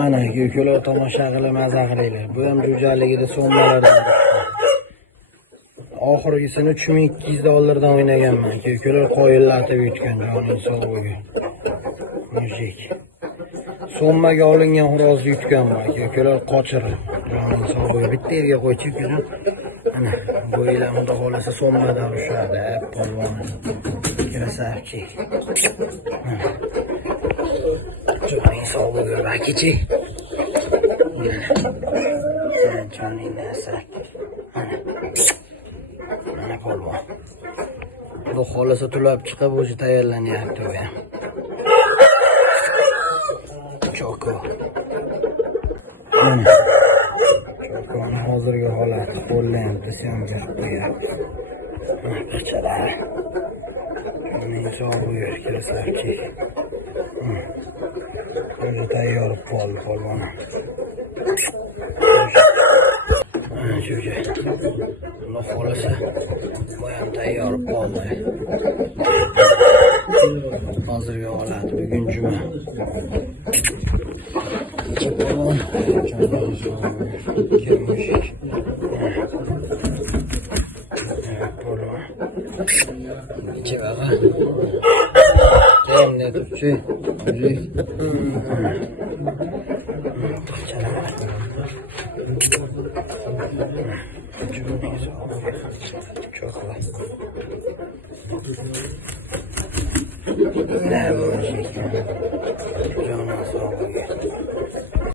Mana ko'klar tomosha qilib maza qilinglar. Bu ham jo'jaligida so'mmalardan. Oxirgisini 3200 dollardan o'ynaganman. Ko'klar qoyillatib yutgan joning sog'ligiga. Mujik. So'mmaga olingan xo'rozni yutganman. Ko'klar qochirib. Joning sog'ligiga bitta yerga qo'ychi kuzim. Mana bu yil ham xudo xolasa so'mmada urushadi, polvon. Krasavchi. Joning sog'ligiga bakichi. Joning nasak. Mana polvon. Xudo xolasa tulab chiqib o'zi tayyorlanyapti u ham. Choko. Chokoni hozirgi holati qo'llayapti, syomka qo'yapti. Qirchalar. Uning sog'ligiga krasavchi. O'zi tayyor polvon. Shuncha. Xudo xolasa bu ham tayyor qoldi. Hozirgi holat bugun juma. Çevağa. Demle tutçu. Çok var. Ne bu? Canım sağ ol.